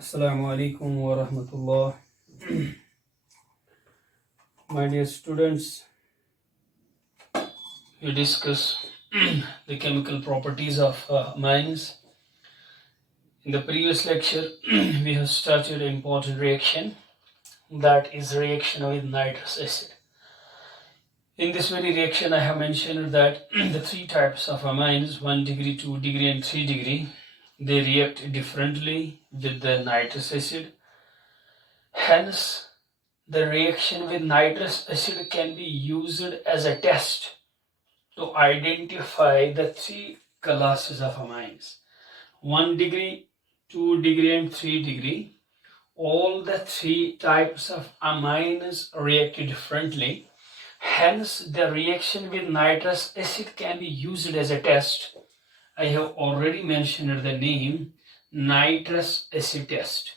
Assalamu alaikum wa rahmatullah. My dear students, we discuss the chemical properties of amines. In the previous lecture, we have started an important reaction, that is reaction with nitrous acid. In this very reaction, I have mentioned that the three types of amines, 1 degree, 2 degree and 3 degree, they react differently with the nitrous acid. Hence, the reaction with nitrous acid can be used as a test to identify the three classes of amines. 1 degree, 2 degree and 3 degree. All the three types of amines react differently. Hence, the reaction with nitrous acid can be used as a test. I have already mentioned the name nitrous acid test.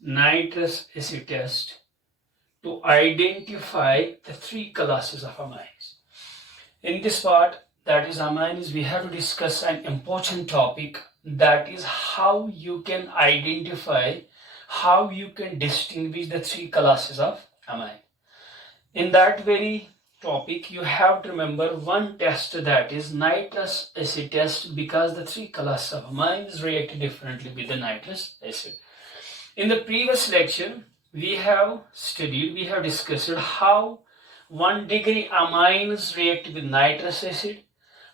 Nitrous acid test to identify the three classes of amines. In this part, that is amines, we have to discuss an important topic, that is how you can identify, how you can distinguish the three classes of amine. In that very topic, you have to remember one test, that is nitrous acid test, because the three classes of amines react differently with the nitrous acid. In the previous lecture, we have discussed how 1 degree amines react with nitrous acid,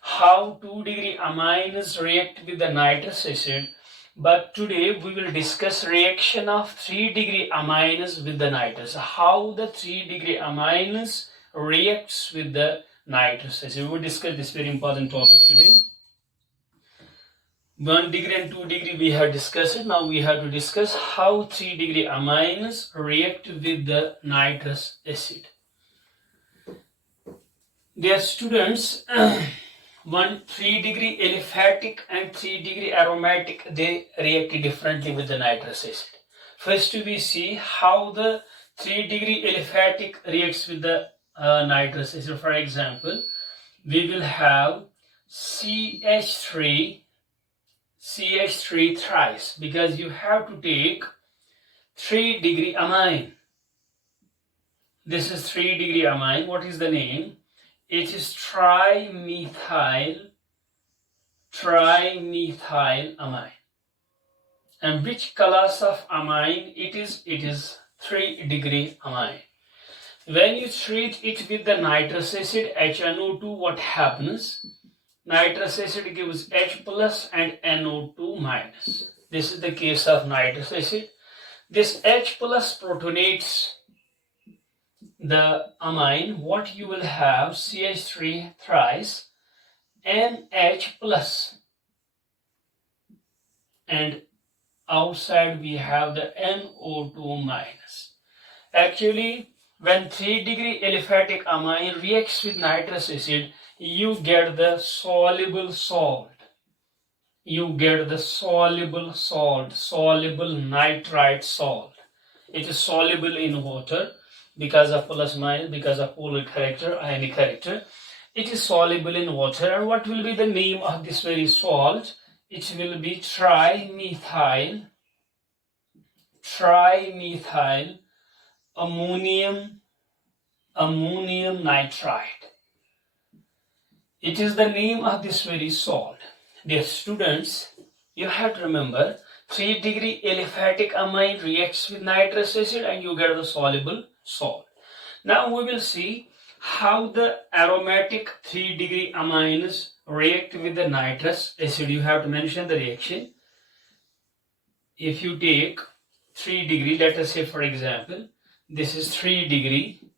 how 2 degree amines react with the nitrous acid, but today we will discuss reaction of 3 degree amines with the nitrous, how the 3 degree amines reacts with the nitrous acid. We will discuss this very important topic today. 1 degree and 2 degree we have discussed it. Now we have to discuss how 3 degree amines react with the nitrous acid. Dear students, 3 degree aliphatic and 3 degree aromatic, they react differently with the nitrous acid. First we see how the 3 degree aliphatic reacts with the nitrous acid. For example, we will have CH3 thrice, because you have to take 3 degree amine. This is 3 degree amine. What is the name? It is trimethyl amine. And which class of amine it is? It is 3 degree amine. When you treat it with the nitrous acid, HNO2, what happens? Nitrous acid gives H plus and NO2 minus. This is the case of nitrous acid. This H plus protonates the amine. What you will have? CH3 thrice, NH plus, and outside we have the NO2 minus. Actually, when 3 degree aliphatic amine reacts with nitrous acid, you get the soluble salt. You get the soluble salt, soluble nitrite salt. It is soluble in water because of plus minus, because of polar character, ionic character. It is soluble in water. And what will be the name of this very salt? It will be trimethyl ammonium nitrite. It is the name of this very salt. Dear students, you have to remember 3 degree aliphatic amine reacts with nitrous acid and you get the soluble salt. Now we will see how the aromatic 3 degree amines react with the nitrous acid. You have to mention the reaction. If you take 3 degree, let us say for example, this is 3 degree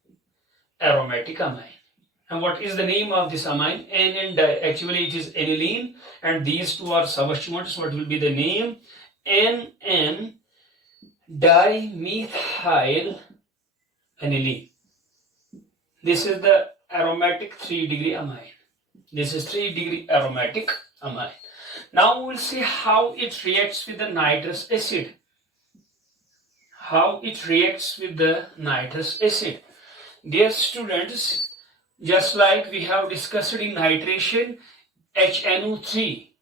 aromatic amine. And what is the name of this amine? N, actually it is aniline, and these two are substituents. What will be the name? N dimethyl aniline. This is the aromatic 3 degree amine. This is 3 degree aromatic amine. Now we will see how it reacts with the nitrous acid. How it reacts with the nitrous acid. Dear students, just like we have discussed in nitration, HNO3.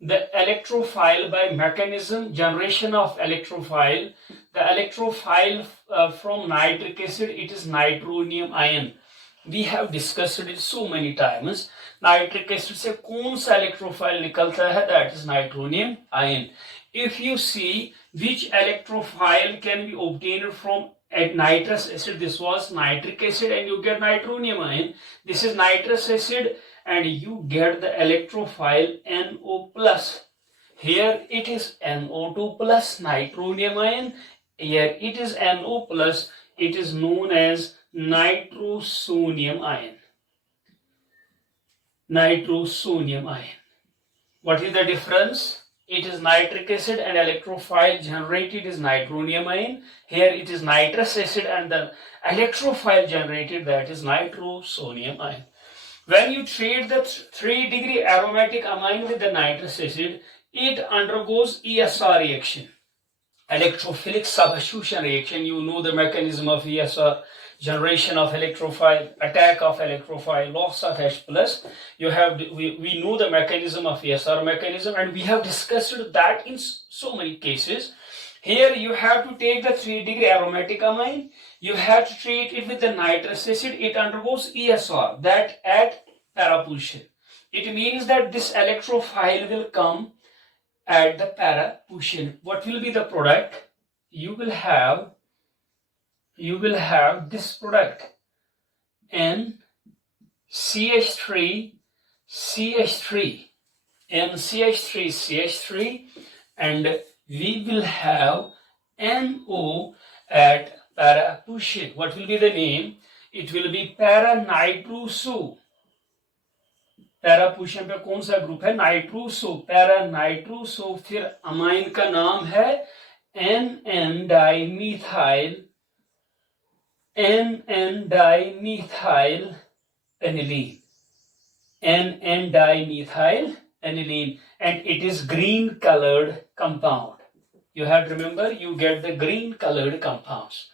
the electrophile by mechanism, generation of electrophile. The electrophile from nitric acid, it is nitronium ion. We have discussed it so many times. Nitric acid से कौन सा electrophile निकलता है? That is nitronium ion. If you see which electrophile can be obtained from at nitrous acid, this was nitric acid and you get nitronium ion. This is nitrous acid and you get the electrophile NO plus. Here it is NO2 plus nitronium ion. Here it is NO plus. It is known as nitrosonium ion. Nitrosonium ion. What is the difference? It is nitric acid and electrophile generated is nitronium ion. Here it is nitrous acid and the electrophile generated, that is nitrosonium ion. When you treat the 3-degree aromatic amine with the nitrous acid, it undergoes ESR reaction, electrophilic substitution reaction. You know the mechanism of ESR: generation of electrophile, attack of electrophile, loss of H plus. We know the mechanism of ESR mechanism, and we have discussed that in so many cases. Here you have to take the 3-degree aromatic amine, you have to treat it with the nitrous acid, it undergoes ESR, that at para position. It means that this electrophile will come at the para position. What will be the product? You will have this product, NCH3, CH3, NCH3, CH3, and we will have NO at para position. What will be the name? It will be para-nitroso. Para position पे कौन सा group है? Nitroso, para nitroso. फिर amine का नाम है N डाइमीथाइल aniline, n dimethyl aniline, and it is green colored compound. You have to remember, you get the green colored compounds.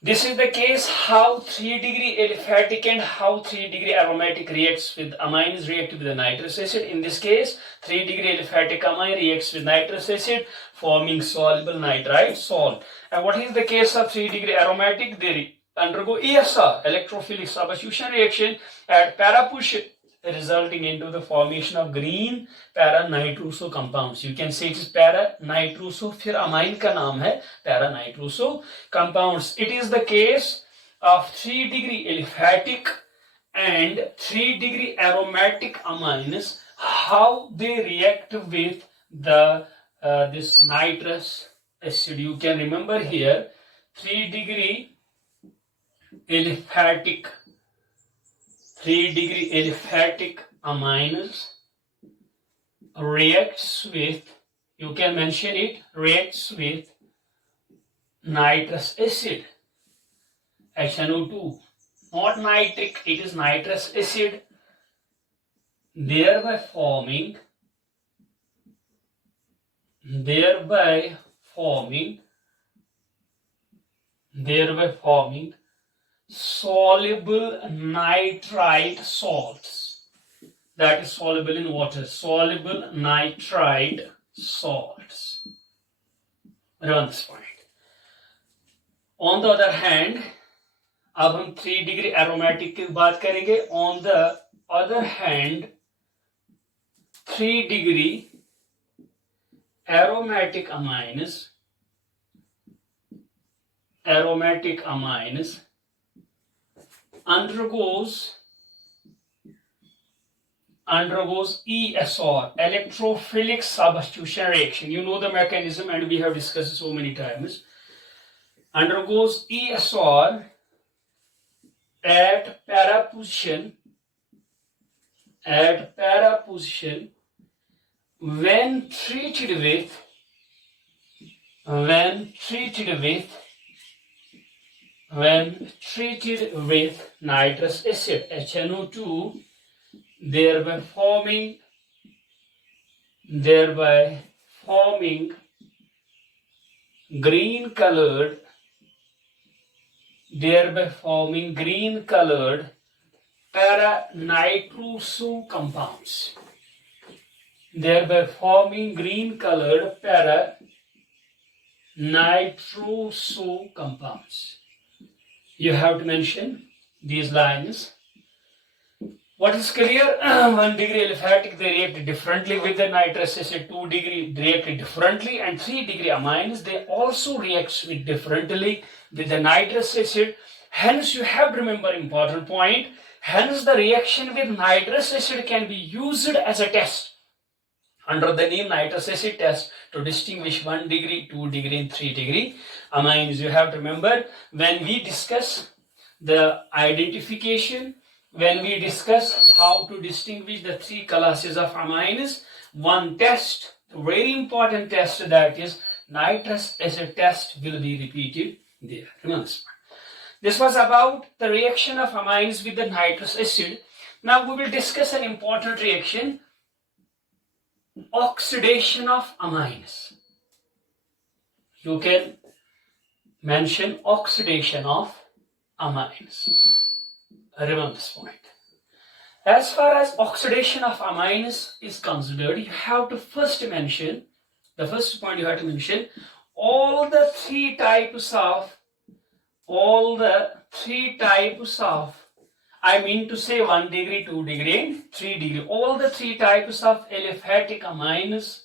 This is the case how 3-degree aliphatic and how 3-degree aromatic reacts with amines react with the nitrous acid. In this case, 3-degree aliphatic amine reacts with nitrous acid, forming soluble nitrite salt. And what is the case of 3-degree aromatic? They undergo ESR, electrophilic substitution reaction at para push, resulting into the formation of green para-nitroso compounds. You can say it is para-nitroso, फिर amine का नाम है para-nitroso compounds. It is the case of 3-degree aliphatic and 3-degree aromatic amines, how they react with the this nitrous acid. You can remember here 3-degree aliphatic amines reacts with, you can mention it, reacts with nitrous acid, HNO2, not nitric, it is nitrous acid, thereby forming soluble nitrite salts, that is soluble in water, soluble nitrite salts. Remember this point. On the other hand, अब हम 3-degree aromatic की बात करेंगे. On the other hand, 3-degree aromatic amines undergoes ESR, electrophilic substitution reaction. You know the mechanism and we have discussed it so many times. Undergoes ESR at para position when treated with nitrous acid, HNO2, thereby forming green colored para-nitroso compounds. thereby forming green colored para nitroso compounds. You have to mention these lines. What is clear? 1 degree aliphatic, they react differently with the nitrous acid. 2 degree react differently, and 3 degree amines, they also react with differently with the nitrous acid. Hence, you have to remember important point. Hence, the reaction with nitrous acid can be used as a test under the name nitrous acid test to distinguish 1 degree, 2 degree, and 3 degree amines. You have to remember when we discuss the identification, when we discuss how to distinguish the 3 classes of amines, one test, a very important test, that is nitrous acid test, will be repeated there. Remember this part. This was about the reaction of amines with the nitrous acid. Now we will discuss an important reaction, oxidation of amines. You can mention oxidation of amines. Remember this point. As far as oxidation of amines is considered, you have to first mention, the first point you have to mention, all the three types of, I mean to say 1 degree, 2 degree, and 3 degree, all the 3 types of aliphatic amines,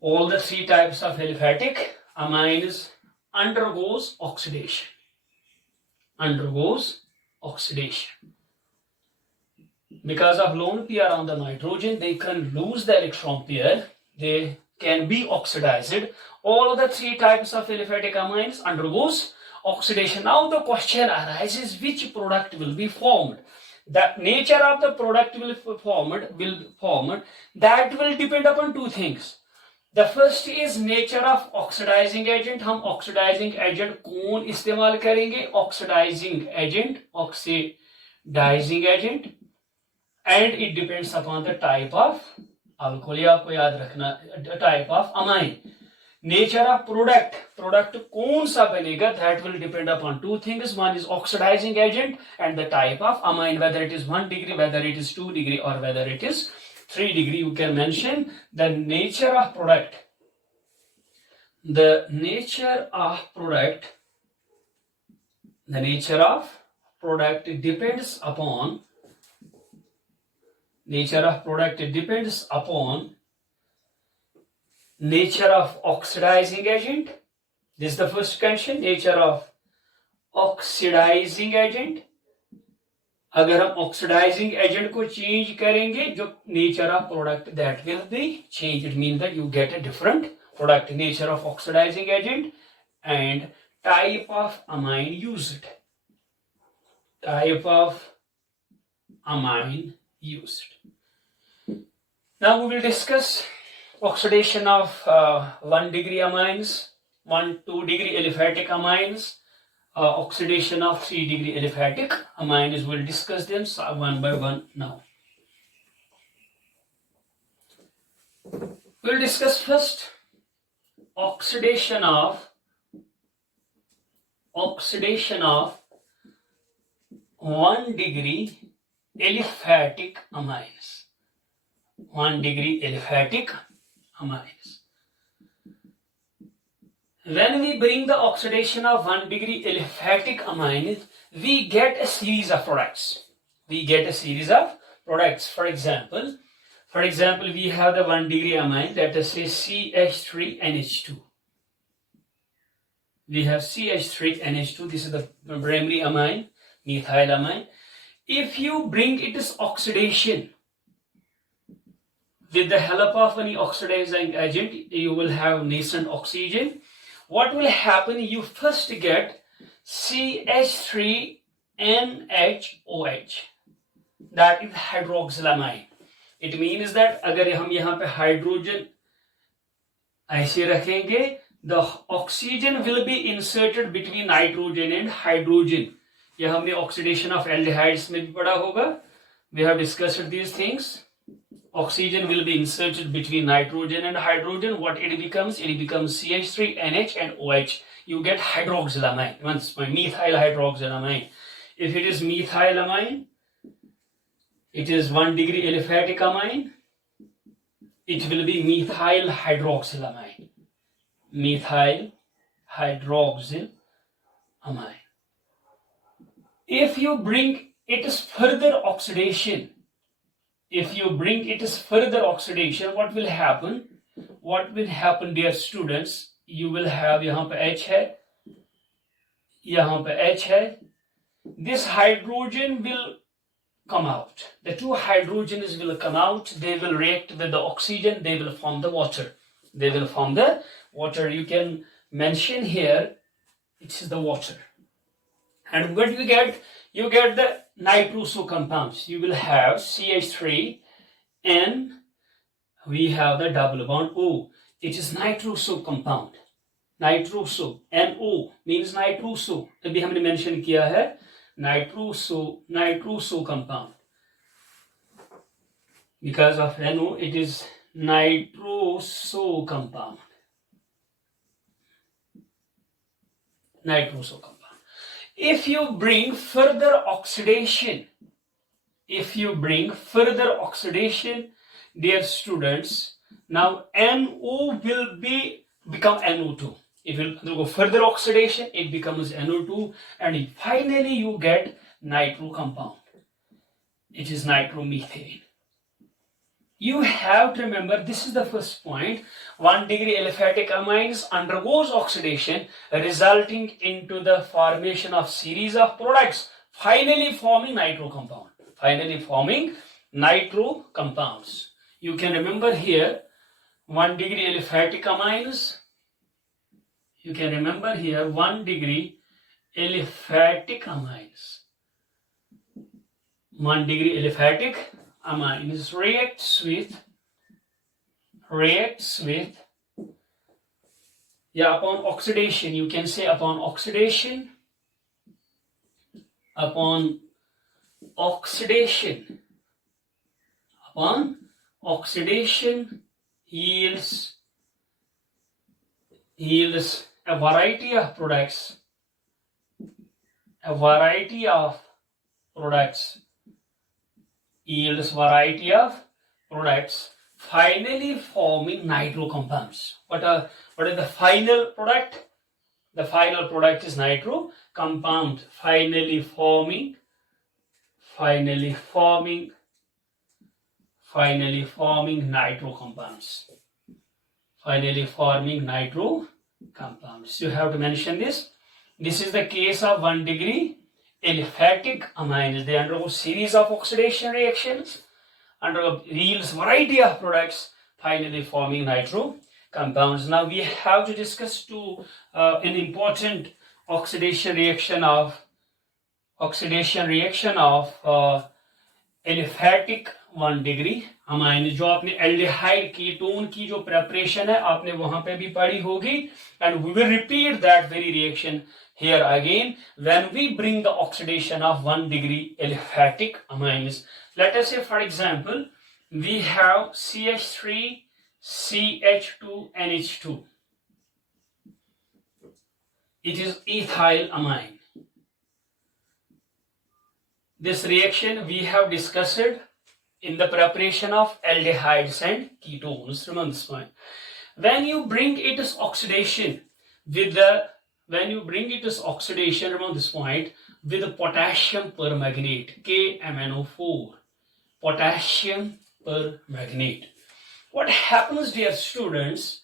all the 3 types of aliphatic amines undergoes oxidation. Because of lone pair on the nitrogen, they can lose the electron pair, they can be oxidized. All the 3 types of aliphatic amines undergoes oxidation. Now the question arises, which product will be formed? The nature of the product will formed, that will depend upon 2 things. The first is nature of oxidizing agent. हम oxidizing agent कौन इस्तेमाल करेंगे? Oxidizing agent, and it depends upon the type of alcohol. आपको याद रखना, type of amine. Nature of product कौन सा बनेगा? That will depend upon 2 things. One is oxidizing agent and the type of amine, whether it is 1 degree, whether it is 2 degree, or whether it is 3 degree. You can mention the nature of product. The nature of product depends upon nature of oxidizing agent. This is the first condition, nature of oxidizing agent. अगर हम oxidising agent को change करेंगे, जो nature of product that will be change. It mean that you get a different product. Nature of oxidising agent and type of amine used. Now we will discuss oxidation of 1 degree amines, 2 degree aliphatic amines, oxidation of 3 degree aliphatic amines. We'll discuss them one by one now. We'll discuss first oxidation of 1 degree aliphatic amines. 1 degree aliphatic amines. When we bring the oxidation of 1 degree aliphatic amines, we get a series of products. For example, we have the 1 degree amine, let us say CH3NH2. We have CH3NH2. This is the primary amine, methylamine. If you bring its oxidation with the help of any oxidizing agent, you will have nascent oxygen. What will happen? You first get CH3NHOH. That is hydroxylamine. It means that अगर हम यहाँ पे hydrogen ऐसे रखेंगे, the oxygen will be inserted between nitrogen and hydrogen. यह हमने oxidation of aldehydes में भी पढ़ा होगा. We have discussed these things. Oxygen will be inserted between nitrogen and hydrogen. What it becomes? It becomes CH3NH and OH. You get hydroxylamine. Once methyl hydroxylamine. If it is methylamine, it is 1 degree aliphatic amine. It will be methyl hydroxylamine. Methyl hydroxylamine. If you bring its further oxidation, what will happen? What will happen, dear students? You will have यहाँ पे H है, यहाँ पे H है. This hydrogen will come out. The two hydrogens will come out. They will react with the oxygen. They will form the water. You can mention here, it is the water. And what you get? You get the nitroso compounds. You will have CH3N. We have the double bond O. It is nitroso compound. Nitroso. NO means nitroso. अभी हमने mention किया है nitroso compound. Because of NO, it is nitroso compound. If you bring further oxidation, dear students, now NO will become NO2. It will undergo further oxidation, it becomes NO2, and finally you get nitro compound. It is nitromethane. You have to remember, this is the first point. 1 degree aliphatic amines undergoes oxidation, resulting into the formation of series of products, finally forming nitro compounds. You can remember here 1 degree aliphatic amines. 1 degree aliphatic amines. 1 degree aliphatic amines reacts with upon oxidation. You can say upon oxidation yields a variety of products. Finally forming nitro compounds. What is the final product? The final product is nitro compound, finally forming nitro compounds. You have to mention this. This is the case of 1 degree aliphatic amines. They undergo series of oxidation reactions, yields variety of products, finally forming nitro compounds. Now we have to discuss an important oxidation reaction of aliphatic 1 degree amine. जो आपने aldehyde ketone की जो preparation है आपने वहां पे भी पढ़ी होगी, and we will repeat that very reaction here again when we bring the oxidation of 1 degree aliphatic amines. Let us say, for example, we have CH3 CH2NH2. It is ethyl amine. This reaction we have discussed in the preparation of aldehydes and ketones. Remember this point. When you bring its oxidation, remember this point, with the potassium permanganate, KMnO4, potassium permanganate. What happens, dear students?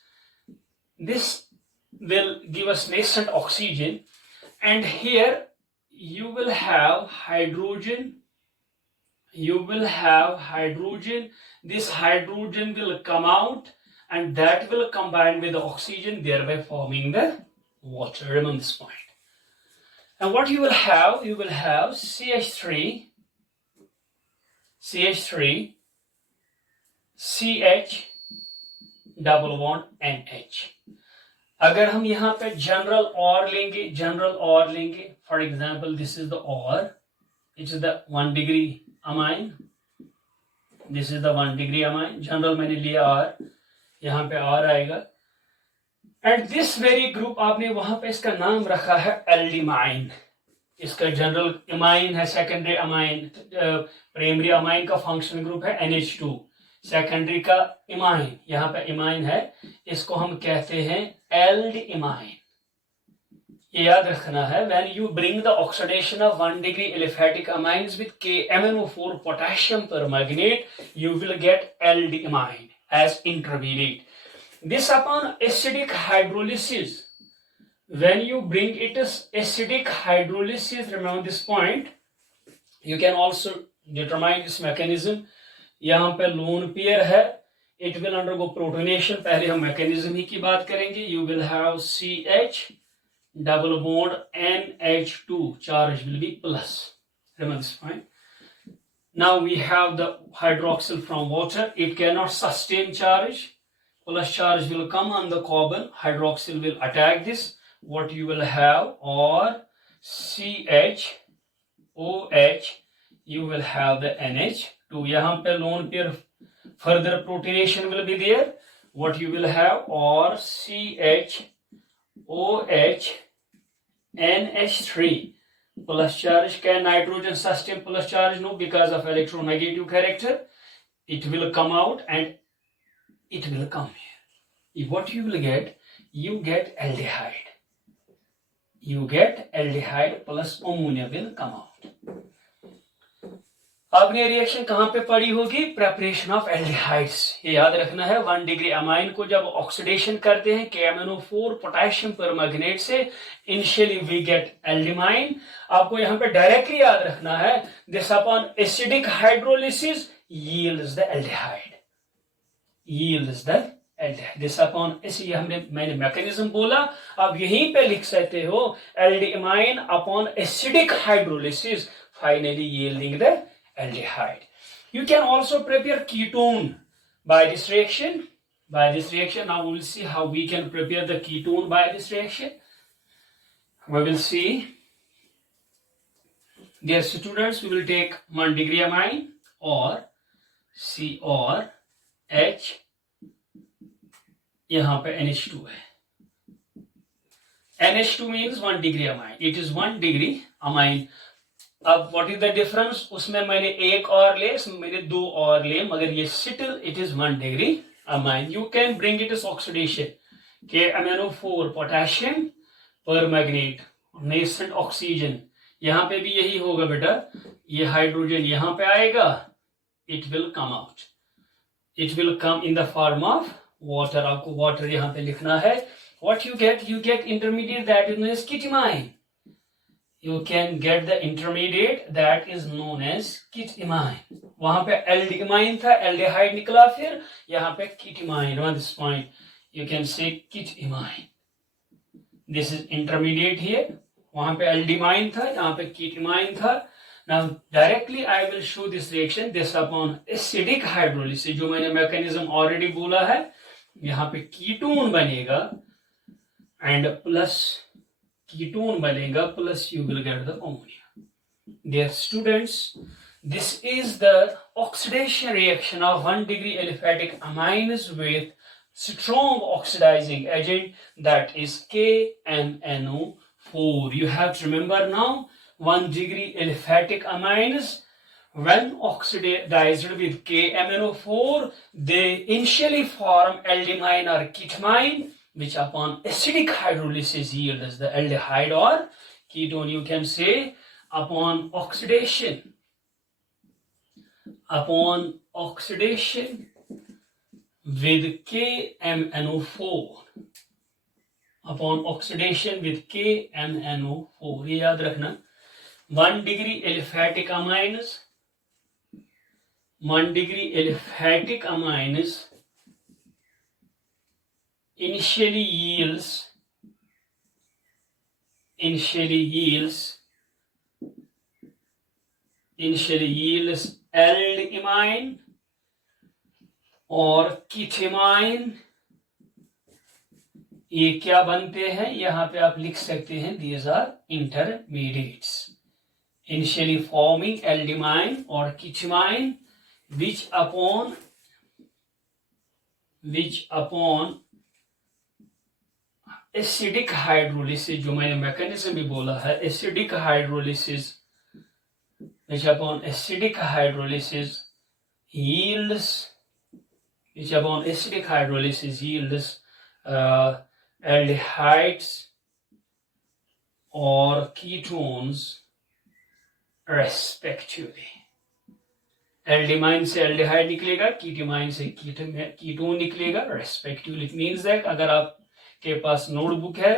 This will give us nascent oxygen, and here you will have hydrogen. This hydrogen will come out, and that will combine with the oxygen, thereby forming the water. Remember this point. And what you will have CH3 CH double bond NH. अगर हम यहाँ पे general OR लेंगे, for example, this is the OR, it is the 1 degree amine, this is the 1 degree amine, general मैंने लिया R, यहाँ पे R आएगा, and this very group आपने वहाँ पे इसका नाम रखा है aldimine. इसका जनरल अमाइन है, सेकेंडरी अमाइन, प्राइमरी अमाइन का फंक्शनल ग्रुप है NH2, सेकेंडरी का इमाइन, यहाँ पे इमाइन है, इसको हम कहते हैं एल्ड इमाइन। ये याद रखना है, when you bring the oxidation of 1 degree aliphatic amines with KMnO4 potassium permanganate, you will get aldimine as intermediate. This upon acidic hydrolysis, when you bring it as acidic hydrolysis, remember this point, you can also determine this mechanism. यहाँ पे lone pair है, it will undergo protonation, पहले हम mechanism ही की बात करेंगे। You will have CH double bond NH2, charge will be plus. Remember this point. Now we have the hydroxyl from water, it cannot sustain charge, plus charge will come on the carbon, hydroxyl will attack this. What you will have, or CH OH, you will have the NH2. यहाँ पे lone pair, further protonation will be there. What you will have, or CH OH NH3, plus charge. Can nitrogen sustain plus charge? No, because of electronegative character. It will come out and it will come here. What you will get? You get aldehyde. You get aldehyde plus ammonia will come out. अब ये reaction कहां पे पड़ी होगी? Preparation of aldehydes. ये याद रखना है, 1 डिग्री अमाइन को जब ऑक्सीडेशन करते हैं KMnO4 पोटेशियम परमैंगनेट से, इनिशियली वी गेट एल्डिमाइन। आपको यहाँ पे डायरेक्टली याद रखना है, this upon acidic hydrolysis yields the aldehyde, yields the aldehyde. This upon इसी मैंने मैकेनिज्म बोला, अब यहीं पे लिख सकते हो aldimine upon acidic hydrolysis finally yielding the aldehyde. You can also prepare ketone by this reaction. Now we will see how we can prepare the ketone by this reaction. We will see. Dear students, we will take 1 degree amine or C or H. यहाँ पे NH2 है. NH2 means 1 degree amine. It is 1 degree amine. अब what is the difference? उसमें मैंने एक और ले, इसमें मैंने 2 और ले, मगर ये still it is 1 degree amine. You can bring it is oxidation, KMnO4 potassium permanganate, nascent oxygen, यहाँ पे भी यही होगा बेटा, ये हाइड्रोजन यहाँ पे आएगा, it will come out, it will come in the form of water. आपको वाटर यहाँ पे लिखना है. What you get intermediate that is known as ketimine. You can get the intermediate that is known as ketimine. वहां पे aldimine था, aldehyde निकला, फिर यहाँ पे ketimine. On this point, you can say ketimine. This is intermediate here. वहां पे aldimine था, यहाँ पे ketimine था. Now directly I will show this reaction. This upon acidic hydrolysis, जो मैंने mechanism already बोला है, यहाँ पे ketone बनेगा and plus ketone बनेगा, plus you will get the ammonia. Dear students, this is the oxidation reaction of 1 degree aliphatic amines with strong oxidizing agent, that is KMnO4. You have to remember now, 1 degree aliphatic amines, when oxidized with KMnO4, they initially form aldimine or ketimine, which upon acidic hydrolysis yields the aldehyde or ketone. You can say upon oxidation with KMnO4, upon oxidation with KMnO4, ये याद रखना. 1 degree aliphatic amines, 1 degree aliphatic amines initially yields aldimine और ketimine. ये क्या बनते हैं? यहाँ पे आप लिख सकते हैं, these are intermediates, initially forming aldimine or ketimine, which upon acidic hydrolysis, जो मैंने मैकेनिज्म भी बोला है, acidic hydrolysis, which upon acidic hydrolysis yields aldehydes or ketones respectively. एल्डिमाइन से एल्डिहाइड निकलेगा, कीटोमाइन से कीटोन निकलेगा रेस्पेक्टिवली. इट मीन्स दैट अगर आपके पास नोटबुक है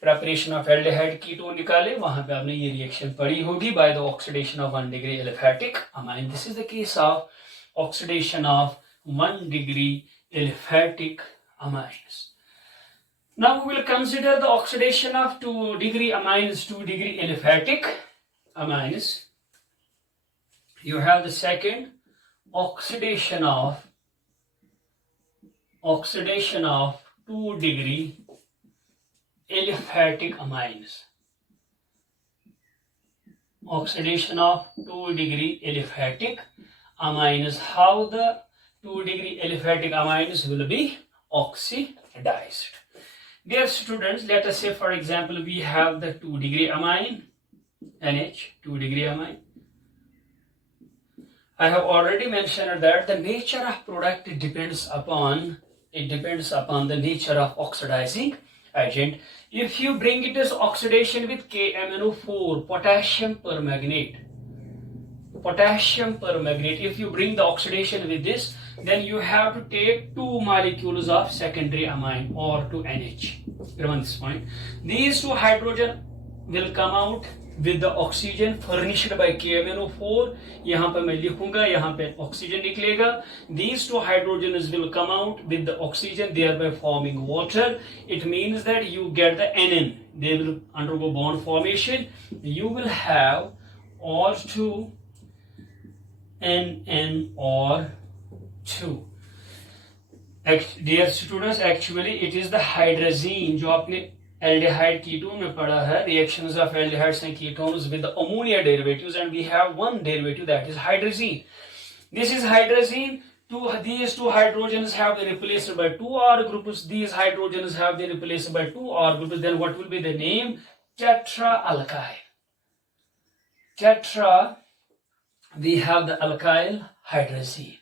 प्रेपरेशन ऑफ एल्डिहाइड कीटोन निकाले, वहां पे आपने ये रिएक्शन पढ़ी होगी by the oxidation of 1 degree aliphatic amine. This is the case of oxidation of 1 degree aliphatic amines. Now we will consider the oxidation of 2 degree amines, 2 degree aliphatic amines. You have the second oxidation of 2 degree aliphatic amines. Oxidation of 2 degree aliphatic amines. How the 2 degree aliphatic amines will be oxidized? Dear students, let us say for example we have the 2 degree amine, NH, 2 degree amine. I have already mentioned that the nature of product depends upon the nature of oxidizing agent. If you bring it as oxidation with KMnO4, potassium permanganate, if you bring the oxidation with this, then you have to take 2 molecules of secondary amine or to NH. Remember this point. These 2 hydrogen will come out with the oxygen furnished by KMnO4. यहाँ पे मैं लिखूंगा, यहाँ पे oxygen निकलेगा. These 2 hydrogens will come out with the oxygen, thereby forming water. It means that you get the NN. They will undergo bond formation. You will have R2 NNR2. Dear students, actually it is the hydrazine जो आपने aldehyde ketone में पढ़ा है, reactions of aldehydes and ketones with the ammonia derivatives, and we have one derivative that is hydrazine. This is hydrazine. These 2 hydrogens have been replaced by 2 R groups. These hydrogens have been replaced by 2 R groups. Then what will be the name? Tetra-alkyl. We have the alkyl hydrazine.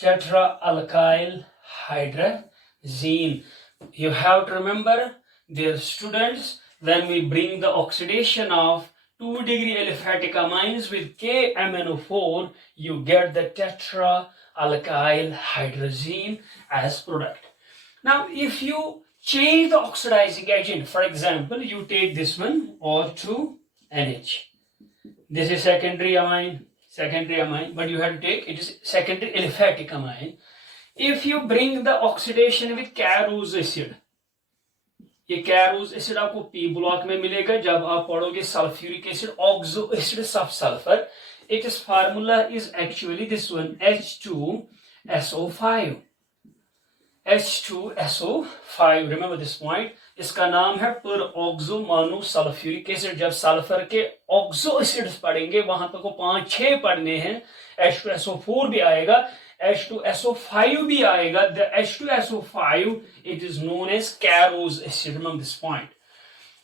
Tetra-alkyl hydrazine. You have to remember, dear students, when we bring the oxidation of 2 degree aliphatic amines with KMnO4, you get the tetra-alkyl hydrazine as product. Now, if you change the oxidizing agent, for example, you take this one R2NH. This is secondary amine, but you have to take it is secondary aliphatic amine. If you bring the oxidation with Carus acid, ये Carus acid आपको P block में मिलेगा जब आप पढ़ोगे sulfuric acid, oxo acid of sulfur. Its formula is actually this one, H2SO5. H2SO5. Remember this point. इसका नाम है पर ऑक्सो मोनो सल्फ्यूरिक एसिड. जब सल्फर के ऑक्सो एसिड्स पढ़ेंगे वहां तक को 5-6 पढ़ने हैं. H2SO4 भी आएगा, H2SO5 भी आएगा. The H2SO5, it is known as Carus acid. Remember this point.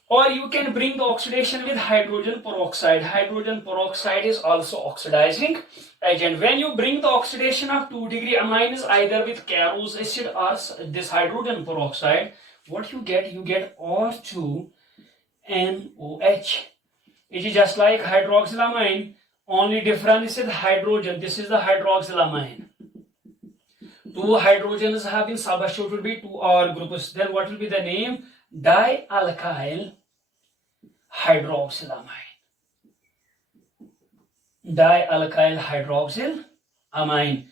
Or you can bring the oxidation with hydrogen peroxide. Hydrogen peroxide is also oxidizing agent. When you bring the oxidation of 2 degree amines either with Carus acid or this hydrogen peroxide, what you get? You get R2NOH. It is just like hydroxylamine. Only difference is hydrogen. This is the hydroxylamine. 2 hydrogens have been substituted with 2 R groups. Then what will be the name? Dialkyl hydroxylamine. Dialkyl hydroxylamine.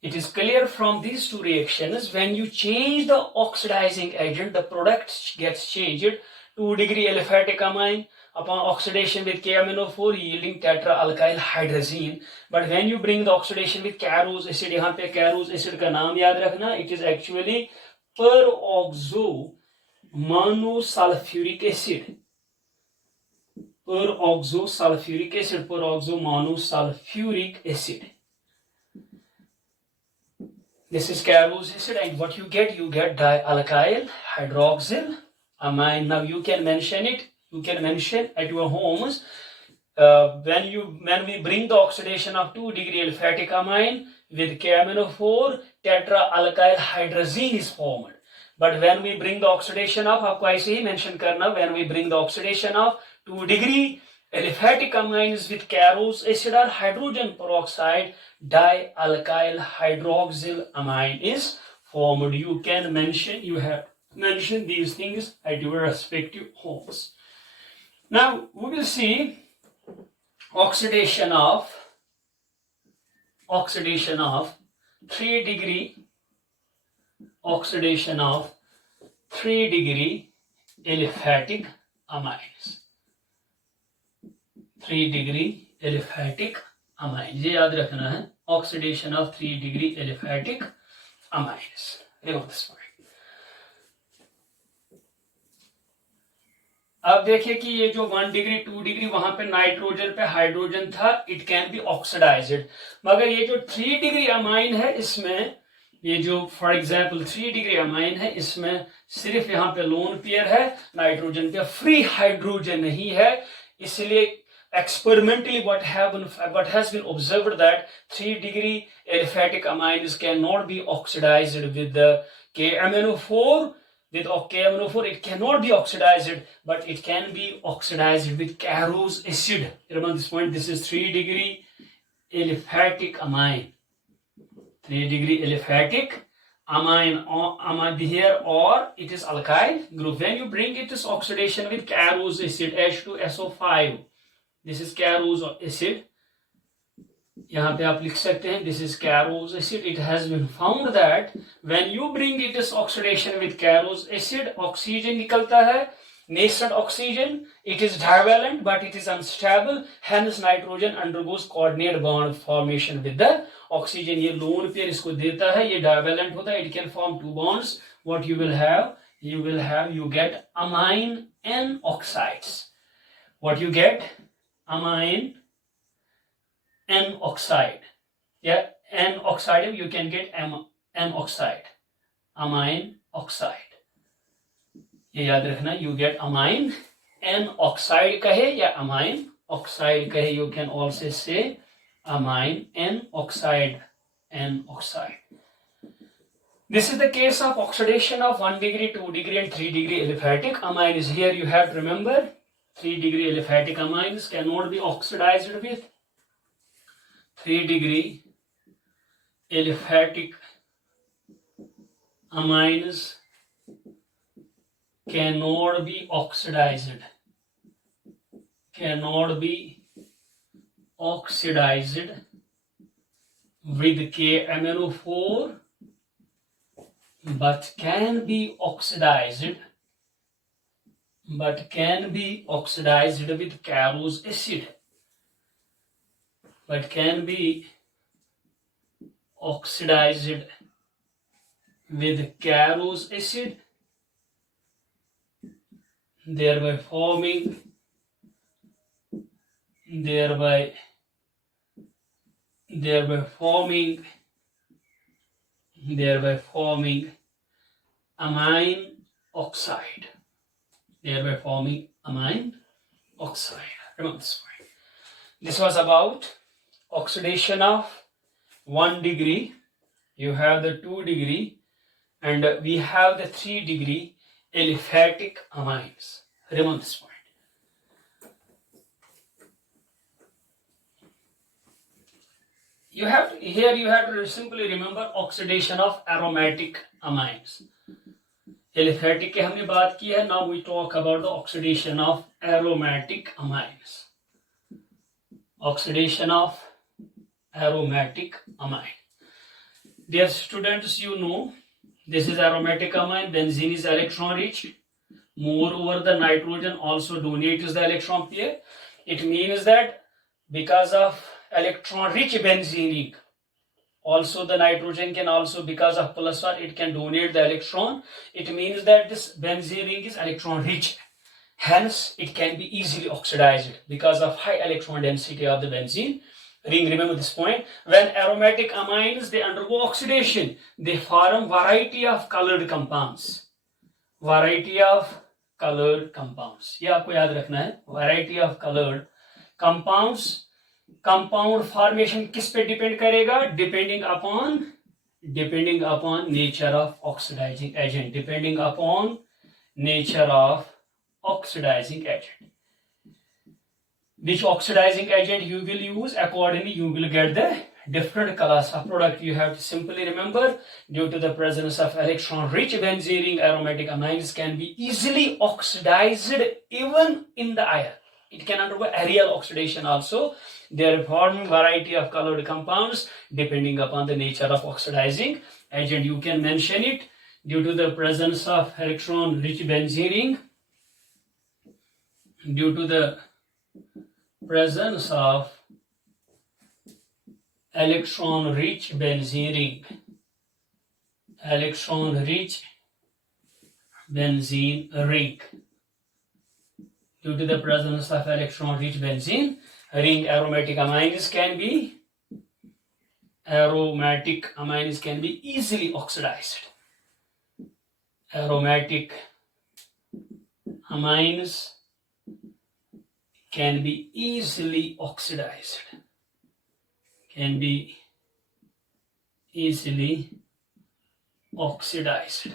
It is clear from these 2 reactions, when you change the oxidizing agent, the product gets changed. 2 degree aliphatic amine upon oxidation with KMnO4 yielding tetra-alkyl hydrazine. But when you bring the oxidation with Carus acid, यहाँ पे Carus acid का नाम याद रखना, it is actually peroxo monosulfuric acid. Peroxo monosulfuric acid. This is carose acid, and what you get dialkyl hydroxyl amine. Now you can mention it. You can mention at your homes when we bring the oxidation of 2-degree aliphatic amine with KMnO4, tetraalkyl hydrazine is formed. But when we bring the oxidation of, आपको ऐसे ही mention करना, when we bring the oxidation of 2-degree aliphatic amines with carose acid or hydrogen peroxide, dialkyl hydroxyl amine is formed. You can mention, you have mentioned these things at your respective homes. Now we will see oxidation of 3-degree aliphatic amines. 3-degree aliphatic amines, ये याद रखना है. Oxidation of 3-degree aliphatic amines. Remember this point. अब देखिए कि ये जो 1 degree 2 degree वहां पे नाइट्रोजन पे हाइड्रोजन था, इट कैन बी ऑक्सीडाइज्ड. मगर ये जो 3 डिग्री अमाइन है, इसमें ये जो फॉर एग्जांपल 3 डिग्री अमाइन है, इसमें सिर्फ यहाँ पे लोन पेयर है, नाइट्रोजन पे फ्री हाइड्रोजन नहीं है. इसलिए experimentally what has been observed that 3-degree aliphatic amines cannot be oxidized with the KMnO4. With KMnO4 it cannot be oxidized, but it can be oxidized with carose acid. Remember this point. This is 3-degree aliphatic amine. 3-degree aliphatic amine here, or it is alkyl group. When you bring it to oxidation with carose acid, H2SO5, this is carose acid. यहाँ पे आप लिख सकते हैं, this is carose acid. It has been found that when you bring it as oxidation with carose acid, oxygen निकलता है, nascent oxygen. It is divalent but it is unstable. Hence nitrogen undergoes coordinate bond formation with the oxygen. ये lone pair इसको देता है, ये divalent होता है. It can form 2 bonds. What you will have? You get amine N oxides. What you get? Amine N oxide. Yeah, N oxide, you can get N oxide. Amine oxide. ये याद रखना, you get amine N oxide कहे या amine oxide कहे. You can also say amine N oxide. N oxide. This is the case of oxidation of 1 degree, 2 degree and 3 degree aliphatic amines. Here you have to remember 3 degree aliphatic amines cannot be oxidized with 3 degree aliphatic amines cannot be oxidized with KMnO4, but can be oxidized with carose acid. But can be oxidized with carose acid, thereby forming amine oxide. Remember this point. This was about oxidation of 1 degree. You have the 2 degree, and we have the 3 degree aliphatic amines. Remember this point. You have to simply remember oxidation of aromatic amines. Aliphatic की हमने बात की है. Now we talk about the oxidation of aromatic amines. Oxidation of aromatic amine. Dear students, you know this is aromatic amine. Benzene is electron rich. Moreover, the nitrogen also donates the electron pair. It means that because of electron rich benzene, also the nitrogen can also, because of plus one, it can donate the electron. It means that this benzene ring is electron rich. Hence, it can be easily oxidized because of high electron density of the benzene Ring, remember this point. When aromatic amines, they undergo oxidation, they form variety of colored compounds. Variety of colored compounds. ये आपको याद रखना है. Variety of colored compounds. Compound formation किस पे depend करेगा? Depending upon nature of oxidizing agent. Depending upon nature of oxidizing agent. Which oxidizing agent you will use, accordingly you will get the different class of product. You have to simply remember, due to the presence of electron-rich benzene ring, aromatic amines can be easily oxidized even in the air. It can undergo aerial oxidation also. They are forming variety of colored compounds depending upon the nature of oxidizing agent. You can mention it due to the presence of electron-rich benzene ring. Due to the presence of electron-rich benzene ring. Electron-rich benzene ring. Due to the presence of electron-rich benzene ring, aromatic amines can be easily oxidized. Aromatic amines can be easily oxidized. Can be easily oxidized.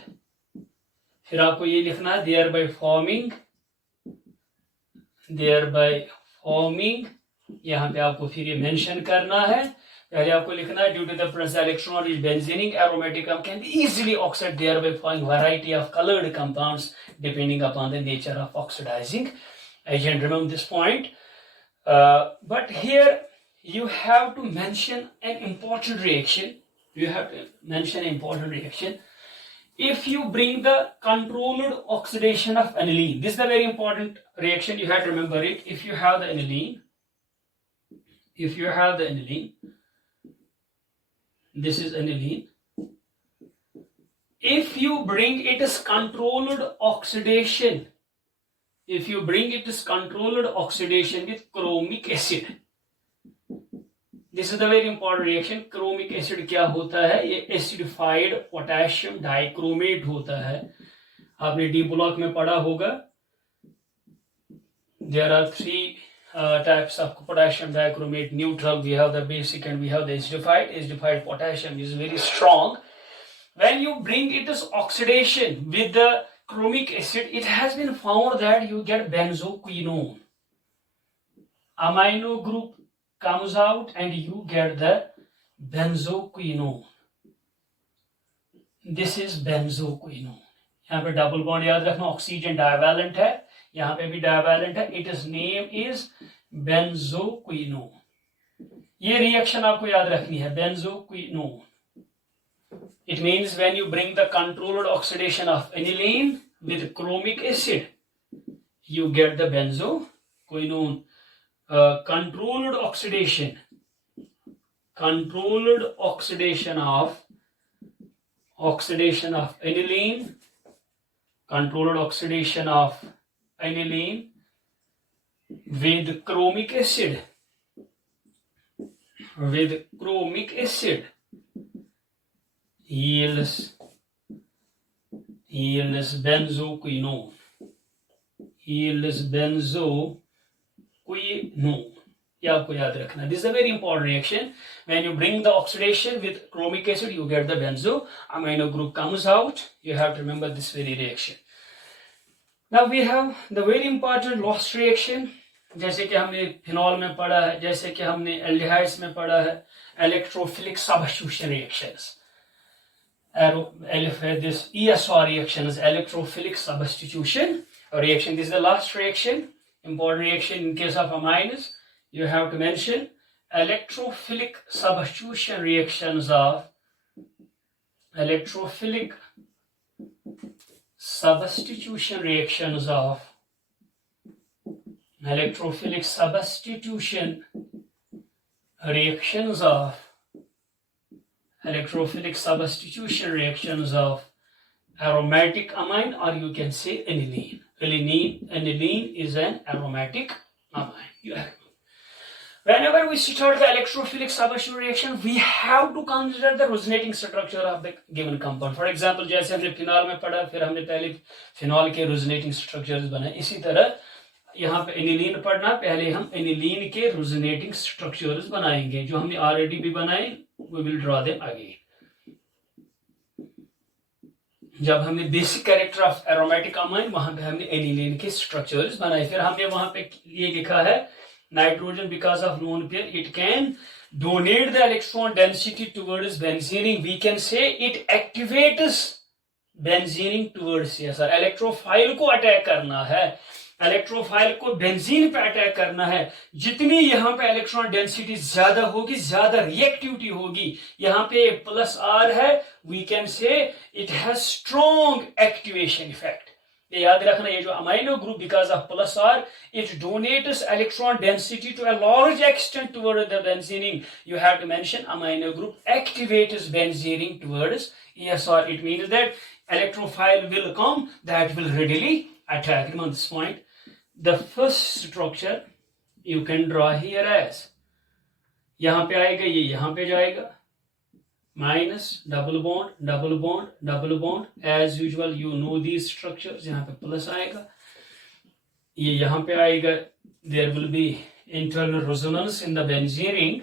फिर आपको ये लिखना है thereby forming. यहाँ पे आपको फिर ये मेंशन करना है. पहले आपको लिखना है due to the presence of electron-rich benzene ring, aromatic can be easily oxidized, thereby forming variety of colored compounds depending upon the nature of oxidizing agent. Remember this point. But here you have to mention an important reaction. If you bring the controlled oxidation of aniline, this is a very important reaction. You have to remember it. If you have the aniline, this is aniline. If you bring its controlled oxidation, with chromic acid, this is the very important reaction. Chromic acid क्या होता है? ये acidified potassium dichromate होता है. आपने D block में पढ़ा होगा. There are three types of potassium dichromate. Neutral, we have the basic, and we have the acidified. Acidified potassium is very strong. When you bring its oxidation with the chromic acid, it has been found that you get benzoquinone. Amino group comes out and you get the benzoquinone. This is benzoquinone. यहाँ पे double bond याद रखना. Oxygen divalent है, यहाँ पे भी divalent है. Its name is benzoquinone. ये रिएक्शन आपको याद रखनी है, benzoquinone. It means when you bring the controlled oxidation of aniline with chromic acid, you get the benzoquinone. Controlled oxidation of aniline. Controlled oxidation of aniline with chromic acid. Yields benzoquinone. ये आपको याद रखना. This is a very important reaction. When you bring the oxidation with chromic acid, you get the benzo. Amino group comes out. You have to remember this very reaction. Now we have the very important lost reaction. जैसे कि हमने phenol में पढ़ा है, जैसे कि हमने aldehydes में पढ़ा है, electrophilic substitution reactions. This ESR reaction is electrophilic substitution reaction. This is the last reaction, important reaction in case of amines. You have to mention electrophilic substitution reactions of electrophilic substitution reactions of electrophilic substitution reactions of electrophilic substitution reactions of aromatic amine, or you can say aniline. Aniline is an aromatic amine. You have. Whenever before we start the electrophilic substitution reaction, we have to consider the resonating structure of the given compound. For example, जैसे हमने phenol में पढ़ा, फिर हमने पहले phenol के resonating structures बनाए, इसी तरह यहाँ पे एनिलीन पढ़ना, पहले हम एनिलीन के resonating structures बनाएंगे, जो हमने already भी बनाए. We will draw them again. जब हमने basic character of aromatic amine, वहां पे हमने एनिलीन के स्ट्रक्चर्स बनाए. फिर हमने वहां पे ये लिखा है nitrogen because of lone pair it can donate the electron density towards benzene ring. We can say it activates benzene ring towards. Sir electrophile को अटैक करना है, इलेक्ट्रोफाइल को बेंजीन पे अटैक करना है. जितनी यहाँ पे इलेक्ट्रॉन डेंसिटी ज्यादा होगी, ज्यादा रिएक्टिविटी होगी. यहाँ पे प्लस आर है, we can say it has strong activation effect. ये याद रखना, ये जो amino group because of plus R it donates electron density to a large extent toward the benzene ring. You have to mention amino group activates benzene ring towards ESR. It means that electrophile will come that will readily attack. Remember this point. The first structure you can draw here as, यहाँ पे आएगा, ये यहाँ पे जाएगा, minus double bond double bond double bond. As usual you know these structures. यहाँ पे plus आएगा, ये यहाँ पे आएगा. There will be internal resonance in the benzene ring.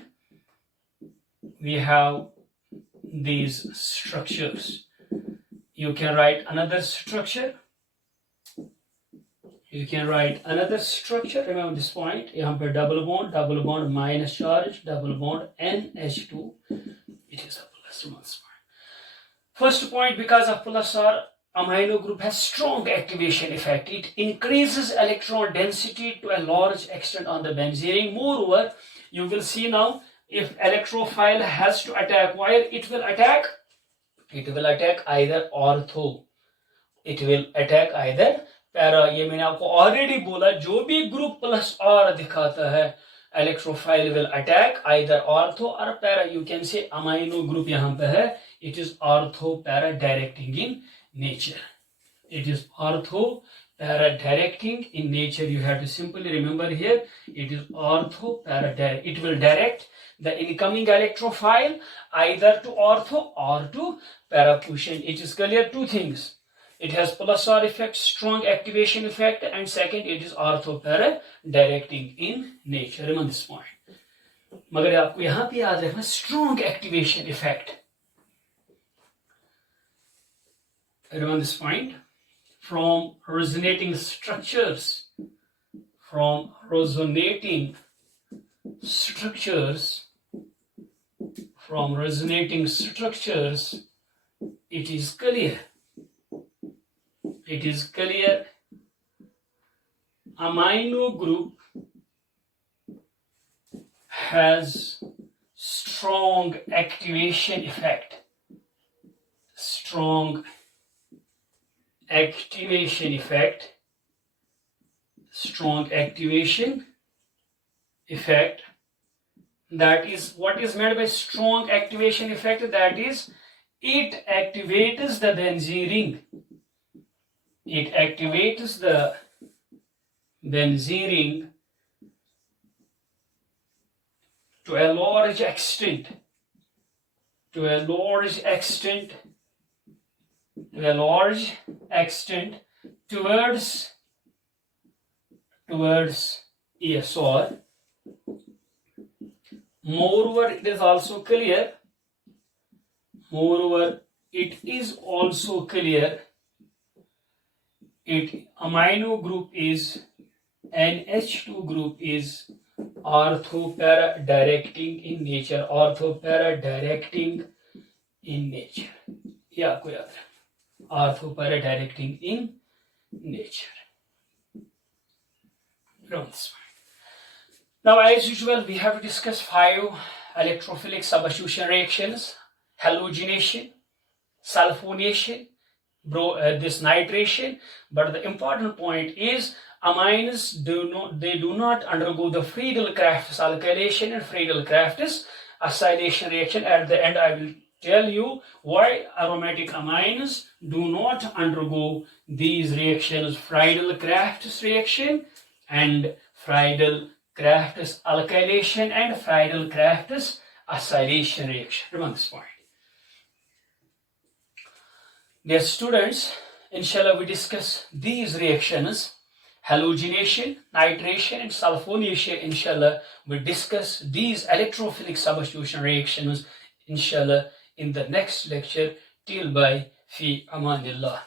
We have these structures. You can write another structure. You can write another structure. Remember this point. यहाँ पे double bond, minus charge, double bond, NH2. It is a plus one point. First point, because of plus R, amino group has strong activation effect. It increases electron density to a large extent on the benzene ring. Moreover, you will see now, if electrophile has to attack, while it will attack either ortho, it will attack either para. ये मैंने आपको already बोला, जो भी group plus are दिखाता है electrophile will attack either ortho or para. You can say amino group यहाँ पे है, it is ortho para directing in nature. It is ortho para directing in nature. You have to simply remember here, it is ortho para direct. It will direct the incoming electrophile either to ortho or to para position. It is clear two things. It has plus R effect, strong activation effect, and second, it is ortho para directing in nature. Remember this point. मगर आपको यहाँ पे याद रखना, strong activation effect. Remember this point. From resonating structures, it is clear. Amino group has strong activation effect. That is what is meant by strong activation effect. That is, it activates the benzene ring. It activates the benzene ring to a large extent. Towards ESR. Moreover, it is also clear. Amino group is NH2 group is ortho para directing in nature. ये आपको याद है, ortho para directing in nature. Now, as usual, we have to discuss 5 electrophilic substitution reactions: halogenation, sulfonation, this nitration. But the important point is, amines do not undergo the Friedel-Crafts alkylation and Friedel-Crafts acylation reaction. At the end, I will tell you why aromatic amines do not undergo these reactions: Friedel-Crafts reaction and Friedel-Crafts crafts alkylation and final crafts acylation reaction. Remember this point. Dear students, inshallah we discuss these reactions, halogenation, nitration and sulfonation. Inshallah we discuss these electrophilic substitution reactions inshallah in the next lecture. Till by fi amanillah.